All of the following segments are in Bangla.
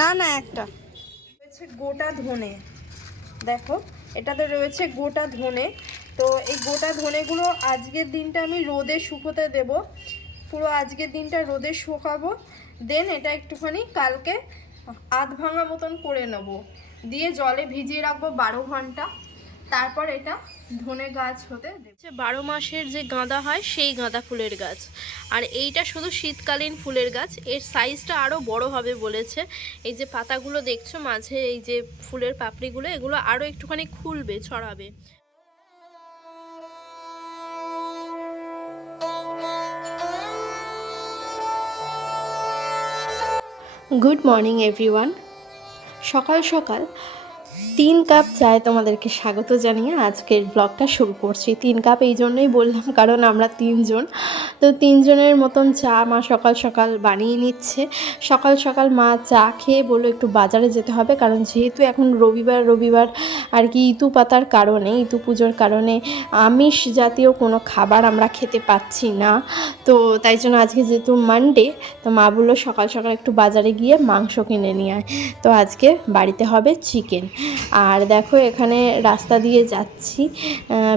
না না, একটা। রয়েছে গোটা ধনে। দেখো, এটাতে রয়েছে গোটা ধনে। তো এই গোটা ধনেগুলো আজকের দিনটা আমি রোদে শুকোতে দেব। পুরো আজকের দিনটা রোদে শুকাবো। দেন এটা একটুখানি কালকে আধ ভাঙা মতন করে নেব। দিয়ে জলে ভিজিয়ে রাখব বারো ঘণ্টা। তারপর এটা ধনে গাছ হতে দেবে। বারো মাসের যে গাঁদা হয় সেই গাঁদা ফুলের গাছ। আর এইটা শুধু শীতকালীন ফুলের গাছ এর সাইজটা আরও বড় হবে বলেছে। এই যে পাতাগুলো দেখছ মাঝে এই যে ফুলের পাপড়িগুলো এগুলো আরও একটুখানি খুলবে ছড়াবে। গুড মর্নিং এভরিওয়ান সকাল সকাল তিন কাপ চায় তোমাদেরকে স্বাগত জানিয়ে আজকের ব্লগটা শুরু করছি। তিন কাপ এই জন্যই বললাম, কারণ আমরা তিনজন। তো তিনজনের মতন চা মা সকাল সকাল বানিয়ে নিচ্ছে। সকাল সকাল মা চা খেয়ে বলল একটু বাজারে যেতে হবে, কারণ যেহেতু এখন রবিবার রবিবার আর কি ইতু পাতার কারণে, ইতু পুজোর কারণে আমিষ জাতীয় কোনো খাবার আমরা খেতে পাচ্ছি না। তো তাই জন্য আজকে যেহেতু মানডে তো মা বলল সকাল সকাল একটু বাজারে গিয়ে মাংস কিনে নিয়ে আয়। তো আজকে বাড়িতে হবে চিকেন আর দেখো এখানে রাস্তা দিয়ে যাচ্ছি।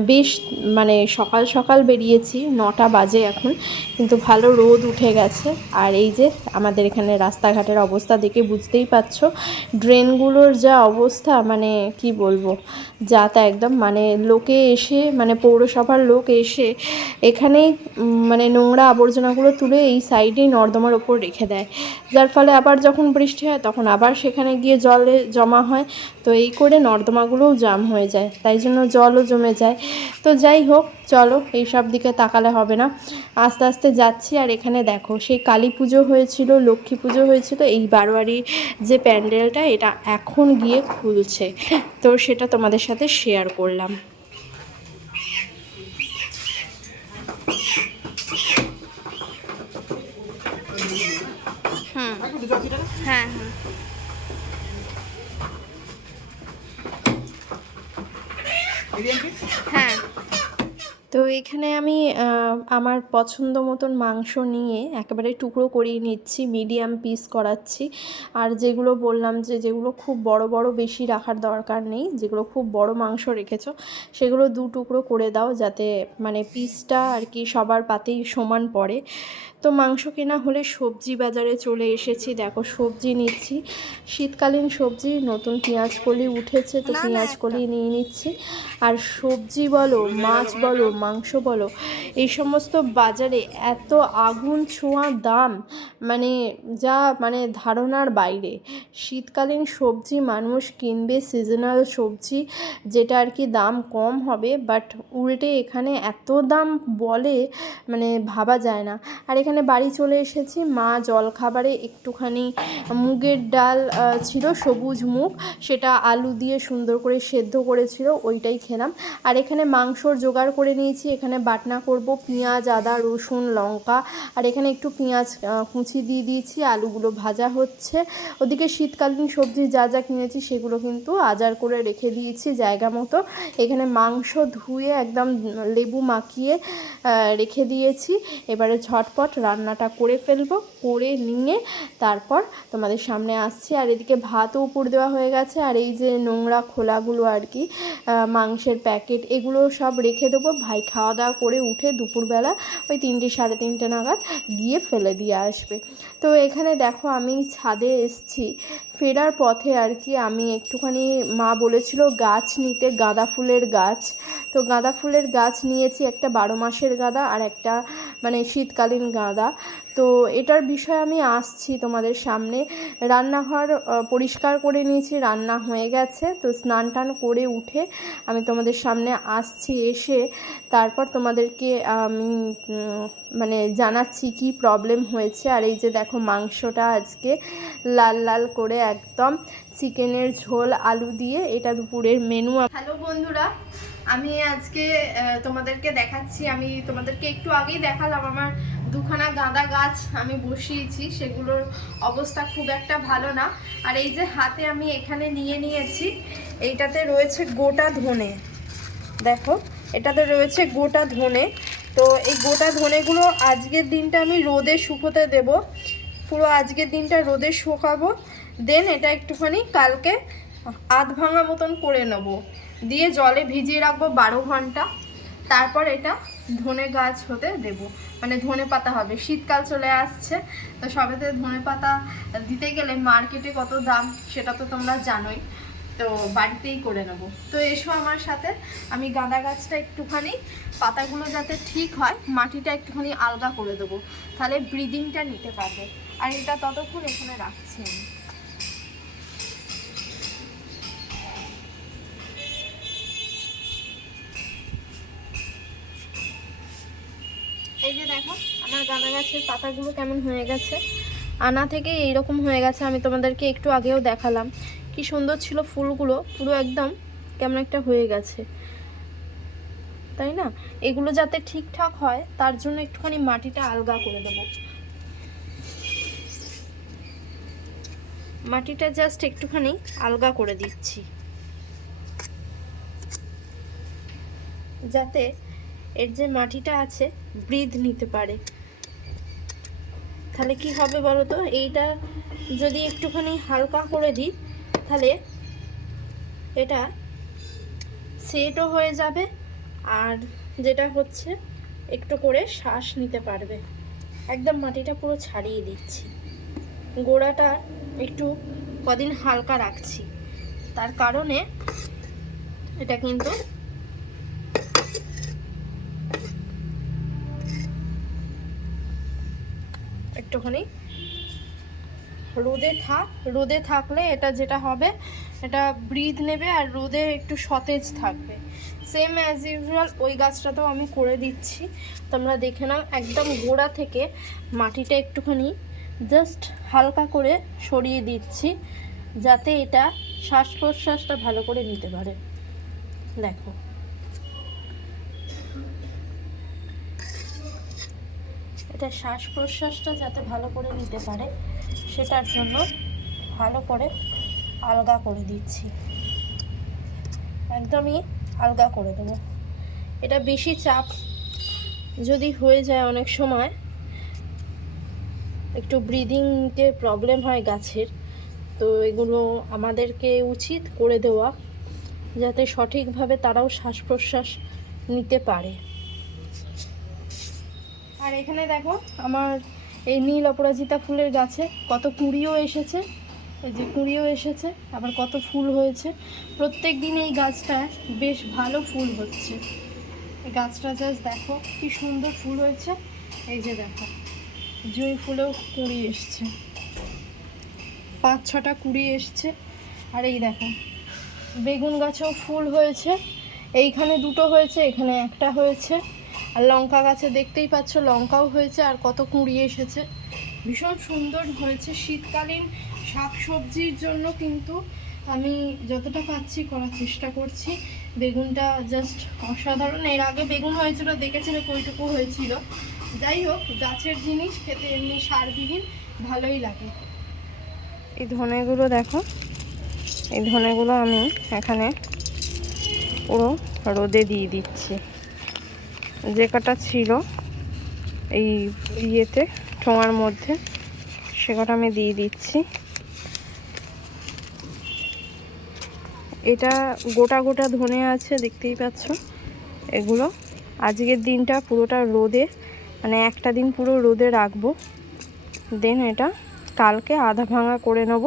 বেশ মানে সকাল সকাল বেরিয়েছি, নটা বাজে এখন, কিন্তু ভালো রোদ উঠে গেছে। আর এই যে আমাদের এখানে রাস্তাঘাটের অবস্থা দেখে বুঝতেই পারছ, ড্রেনগুলোর যা অবস্থা মানে কি বলব, যা তা একদম মানে লোকে এসে মানে পৌরসভার লোক এসে এখানেই মানে নোংরা আবর্জনাগুলো তুলে এই সাইডেই নর্দমার ওপর রেখে দেয়। যার ফলে আবার যখন বৃষ্টি হয়, তখন আবার সেখানে গিয়ে জলে জমা হয়। তো এই করে নর্দমাগুলোও জাম হয়ে যায়, তাই জন্য জলও জমে যায়। তো যাই হোক, চলো এইসব দিকে তাকালে হবে না। আস্তে আস্তে যাচ্ছি, আর এখানে দেখো, সেই কালী পুজো হয়েছিল, লক্ষ্মী পুজো হয়েছিল, এই বারোয়ারি যে প্যান্ডেলটা, এটা এখন গিয়ে খুলছে। তো সেটা তোমাদের সাথে শেয়ার করলাম। হ্যাঁ হ্যাঁ। হ্যাঁ। এখানে আমি আমার পছন্দ মতন মাংস নিয়ে একেবারে টুকরো করিয়ে নিচ্ছি মিডিয়াম পিস করাচ্ছি। আর যেগুলো বললাম যে যেগুলো খুব বড় বড় বেশি রাখার দরকার নেই যেগুলো খুব বড় মাংস রেখেছো সেগুলো দু টুকরো করে দাও যাতে মানে পিসটা আর কি সবার পাতেই সমান পড়ে। তো মাংস কেনা হলে সবজি বাজারে চলে এসেছি দেখো সবজি নিচ্ছি। শীতকালীন সবজি নতুন পেঁয়াজ কলি উঠেছে তো পেঁয়াজ কলি নিয়ে নিচ্ছি। আর সবজি বলো মাছ বলো মাংস বলো, এই সমস্ত বাজারে এত আগুন ছোঁয়া দাম মানে যা মানে ধারণার বাইরে। শীতকালীন সবজি মানুষ কিনবে সিজনাল সবজি, যেটা আর কি দাম কম হবে বাট উল্টে এখানে এত দাম বলে মানে ভাবা যায় না। আর এখানে বাড়ি চলে এসেছি, মা জলখাবারে একটুখানি মুগের ডাল ছিল, সবুজ মুগ, সেটা আলু দিয়ে সুন্দর করে সেদ্ধ করেছিল, ওইটাই খেলাম। আর এখানে মাংসর জোগাড় করে নিয়েছি এখানে বাটনা করব। পেঁয়াজ, আদা, রসুন, লঙ্কা, আর এখানে একটু পেঁয়াজ কুচি দিয়ে দিয়েছি। আলুগুলো ভাজা হচ্ছে। ওদিকে শীতকালীন সবজি যা যা কিনেছি সেগুলো কিন্তু আজার করে রেখে দিয়েছি জায়গা মতো। এখানে মাংস ধুয়ে একদম লেবু মাখিয়ে রেখে দিয়েছি। এবারে ঝটপট রান্নাটা করে ফেলব, করে নিয়ে তারপর তোমাদের সামনে আসছি। আর এদিকে ভাতও উপর দেওয়া হয়ে গেছে। আর এই যে নোংরা খোলাগুলো আর কি মাংসের প্যাকেট, এগুলো সব রেখে দেবো। ভাই খাওয়া দাওয়া করে উঠে দুপুরবেলা ওই তিনটে, সাড়ে তিনটে নাগাদ গিয়ে ফেলে দিয়ে আসবে। তো এখানে দেখো আমি ছাদে এসছি। ফেরার পথে আর কি আমি একটুখানি মা বলেছিল গাছ নিতে গাঁদা ফুলের গাছ। তো গাঁদা ফুলের গাছ নিয়েছি, একটা বারো মাসের গাঁদা আর একটা মানে শীতকালীন গাঁদা। তো এটার বিষয়ে আমি আসছি তোমাদের সামনে। রান্নাঘর পরিষ্কার করে নিয়েছি, রান্না হয়ে গেছে। তো স্নান টান করে উঠে আমি তোমাদের সামনে আসছি এসে। তারপর তোমাদেরকে আমি মানে জানাচ্ছি কি প্রবলেম হয়েছে। আর এই যে দেখো মাংসটা আজকে লাল লাল করে একদম চিকেনের ঝোল আলু দিয়ে, এটা দুপুরের মেনু হ্যালো বন্ধুরা আমি আজকে তোমাদেরকে দেখাচ্ছি, আমি তোমাদেরকে একটু আগেই দেখালাম আমার দুখানা গাঁদা গাছ আমি বসিয়েছি, সেগুলোর অবস্থা খুব একটা ভালো না। আর এই যে হাতে আমি এখানে নিয়ে নিয়েছি, এইটাতে রয়েছে গোটা ধনে। দেখো, এটাতে রয়েছে গোটা ধনে। তো এই গোটা ধনেগুলো আজকের দিনটা আমি রোদে শুকোতে দেব। পুরো আজকের দিনটা রোদে শুকাবো। দেন এটা একটুখানি কালকে আধ ভাঙা মতন করে নেব। দিয়ে জলে ভিজিয়ে রাখব বারো ঘণ্টা। তারপর এটা ধনে গাছ হতে দেব। মানে ধনে পাতা হবে। শীতকাল চলে আসছে। তো সবেতে ধনে পাতা দিতে গেলে মার্কেটে কত দাম সেটা তো তোমরা জানোই। তো বাড়িতেই করে নেব। তো এসো আমার সাথে। আমি গাঁদা গাছটা একটুখানি, পাতাগুলো যাতে ঠিক হয়, মাটিটা একটুখানি আলগা করে দেবো। তাহলে ব্রিদিংটা নিতে পারবে। আর এটা ততক্ষণ এখানে রাখছি আমি। এই যে দেখো, আমার গাঁদা গাছের পাতাগুলো কেমন হয়ে গেছে। আনা থেকে এইরকম হয়ে গেছে, আমি তোমাদেরকে একটু আগেও দেখালাম। কি সুন্দর ছিল ফুলগুলো, পুরো একদম কেমন একটা হয়ে গেছে। তাই না? এগুলো যাতে ঠিকঠাক হয়, তার জন্য একটুখানি মাটিটা আলগা করে দেবো। মাটিটা জাস্ট একটুখানি আলগা করে দিচ্ছি। যাতে এর যে মাটিটা আছে ব্রিদ নিতে পারে। তাহলে কি হবে বলো তো এইটা যদি একটুখানি হালকা করে দিই, তাহলে এটা সেটও হয়ে যাবে আর যেটা হচ্ছে, একটু করে শ্বাস নিতে পারবে। একদম মাটিটা পুরো ছাড়িয়ে দিচ্ছি। গোড়াটা একটু কদিন হালকা রাখছি। তার কারণে এটা কিন্তু একটুখানি রোদে থাক, রোদে থাকলে এটা যেটা হবে, এটা ব্রিথ নেবে আর রোদে একটু সতেজ থাকবে। সেম অ্যাজ ইউজুয়াল ওই গাছটাতেও আমি করে দিচ্ছি। তোমরা দেখে নাও, একদম গোড়া থেকে মাটিটা একটুখানি জাস্ট হালকা করে সরিয়ে দিচ্ছি, যাতে এটা শ্বাস প্রশ্বাসটা ভালো করে নিতে পারে। দেখো। এটা শ্বাস প্রশ্বাসটা যাতে ভালো করে নিতে পারে, সেটার জন্য ভালো করে আলগা করে দিচ্ছি। একদমই আলগা করে দেবো। এটা বেশি চাপ যদি হয়ে যায় অনেক সময়, একটু ব্রিদিংতে প্রবলেম হয় গাছের, তো এগুলো আমাদেরকে উচিত করে দেওয়া, যাতে সঠিকভাবে তারাও শ্বাস প্রশ্বাস নিতে পারে। আর এখানে দেখো আমার এই নীল অপরাজিতা ফুলের গাছে কত কুঁড়িও এসেছে। এই যে কুঁড়িও এসেছে, আবার কত ফুল হয়েছে। প্রত্যেক দিন এই গাছটায় বেশ ভালো ফুল হচ্ছে। এই গাছটা জাস্ট দেখো কি সুন্দর ফুল হয়েছে। এই যে দেখো, জুঁই ফুলেও কুঁড়ি এসছে। পাঁচ ছটা কুড়ি এসছে। আর এই দেখো, বেগুন গাছেও ফুল হয়েছে। এইখানে দুটো হয়েছে, এখানে একটা হয়েছে। আর লঙ্কা গাছে দেখতেই পাচ্ছ, লঙ্কাও হয়েছে আর কত কুঁড়ি এসেছে। ভীষণ সুন্দর হয়েছে। শীতকালীন শাক সবজির জন্য কিন্তু আমি যতটা পাচ্ছি করার চেষ্টা করছি। বেগুনটা জাস্ট অসাধারণ। এর আগে বেগুন হয়েছিল দেখেছিলে কইটুকু হয়েছিল। যাই হোক, গাছের জিনিস খেতে এমনি সারবিহীন, ভালোই লাগে। এই ধনেগুলো দেখো। এই ধনেগুলো আমি এখানে পুরো রোদে দিয়ে দিচ্ছি। যে কটা ছিল এই ইয়েতে, ঠোঙার মধ্যে, সে কটা আমি দিয়ে দিচ্ছি। এটা গোটা গোটা ধনে আছে, দেখতেই পাচ্ছ এগুলো। আজকের দিনটা পুরোটা রোদে মানে একটা দিন পুরো রোদে রাখব। দেন এটা কালকে আধা ভাঙা করে নেব।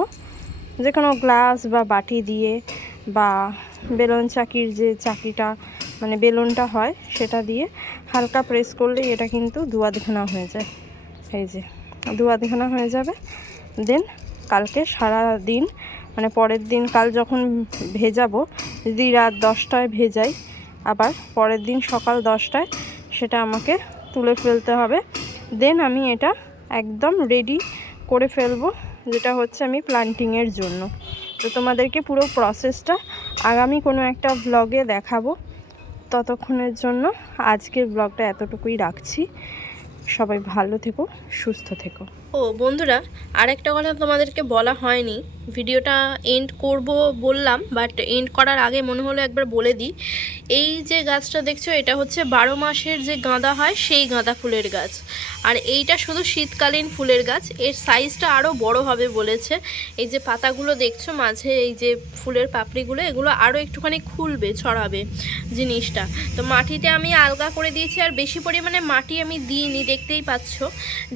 যে কোনো গ্লাস বা বাটি দিয়ে বা বেলন চাকির যে চাকিটা মানে বেলুনটা হয় সেটা দিয়ে হালকা প্রেস করলেই এটা কিন্তু দুয়াদখানা হয়ে যায়। এই যে দুয়াদখানা হয়ে যাবে। দেন কালকে সারা দিন মানে পরের দিন কাল যখন ভেজাবো, যদি রাত দশটায় ভেজাই, আবার পরের দিন সকাল দশটায় সেটা আমাকে তুলে ফেলতে হবে। দেন আমি এটা একদম রেডি করে ফেলব, যেটা হচ্ছে আমি প্লান্টিংয়ের জন্য। তো তোমাদেরকে পুরো প্রসেসটা আগামী কোনো একটা ব্লগে দেখাবো। ততক্ষণের জন্য আজকের ব্লগটা এতটুকুই রাখছি। সবাই ভালো থেকো সুস্থ থেকো। ও, বন্ধুরা, আরেকটা কথা তোমাদেরকে বলা হয়নি। ভিডিওটা এন্ড করব বললাম বাট এন্ড করার আগে মনে হলো একবার বলে দিই। এই যে গাছটা দেখছ, এটা হচ্ছে বারো মাসের যে গাঁদা হয়, সেই গাঁদা ফুলের গাছ। আর এইটা শুধু শীতকালীন ফুলের গাছ, এর সাইজটা আরও বড় হবে বলেছে। এই যে পাতাগুলো দেখছ, মাঝে এই যে ফুলের পাপড়িগুলো, এগুলো আরও একটুখানি খুলবে, ছড়াবে জিনিসটা। তো মাটিতে আমি আলগা করে দিয়েছি, আর বেশি পরিমাণে মাটি আমি দিইনি, দেখতেই পাচ্ছ।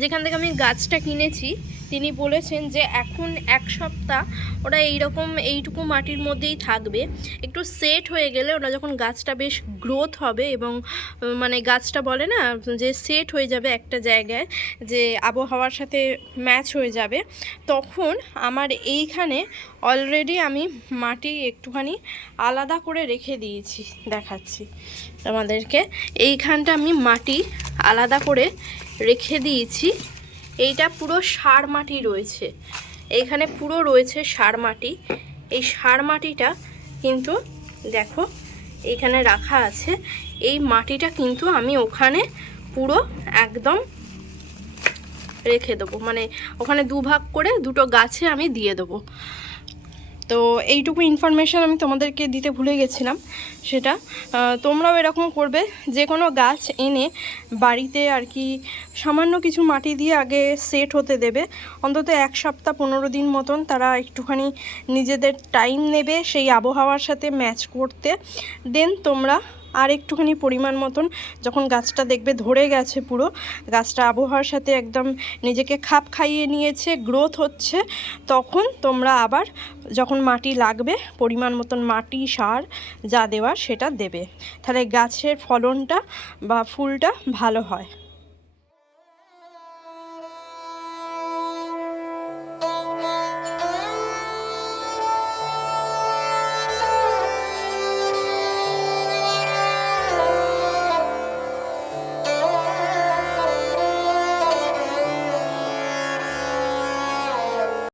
যেখান থেকে আমি গাছটা কিনেছি, তিনি বলেছেন যে এখন এক সপ্তাহ ওরা এইরকম এইটুকু মাটির মধ্যেই থাকবে। একটু সেট হয়ে গেলে ওরা যখন গাছটা বেশ গ্রোথ হবে এবং মানে গাছটা বলে না, যে সেট হয়ে যাবে একটা জায়গায়, যে আবহাওয়ার সাথে ম্যাচ হয়ে যাবে, তখন আমার এইখানে অলরেডি আমি মাটি একটুখানি আলাদা করে রেখে দিয়েছি, দেখাচ্ছি আমাদেরকে এইখানটা আমি মাটি আলাদা করে রেখে দিয়েছি। এইটা পুরো সার মাটি রয়েছে। এইখানে পুরো রয়েছে সার মাটি। এই সার মাটিটা কিন্তু দেখো এইখানে রাখা আছে। এই মাটিটা কিন্তু আমি ওখানে পুরো একদম রেখে দেবো। মানে ওখানে দুভাগ করে দুটো গাছে আমি দিয়ে দেবো। তো এইটুকু ইনফরমেশান আমি তোমাদেরকে দিতে ভুলে গেছিলাম সেটা। তোমরাও এরকম করবে, যে কোনো গাছ এনে বাড়িতে আর কি সামান্য কিছু মাটি দিয়ে আগে সেট হতে দেবে। অন্তত এক সপ্তাহ, পনেরো দিন মতন তারা একটুখানি নিজেদের টাইম নেবে সেই আবহাওয়ার সাথে ম্যাচ করতে। দেন তোমরা আর একটুখানি পরিমাণ মতন যখন গাছটা দেখবে ধরে গেছে পুরো, গাছটা আবহাওয়ার সাথে একদম নিজেকে খাপ খাইয়ে নিয়েছে গ্রোথ হচ্ছে, তখন তোমরা আবার যখন মাটি লাগবে, পরিমাণ মতন মাটি, সার যা দেওয়ার সেটা দেবে। তাহলে গাছের ফলনটা বা ফুলটা ভালো হয়।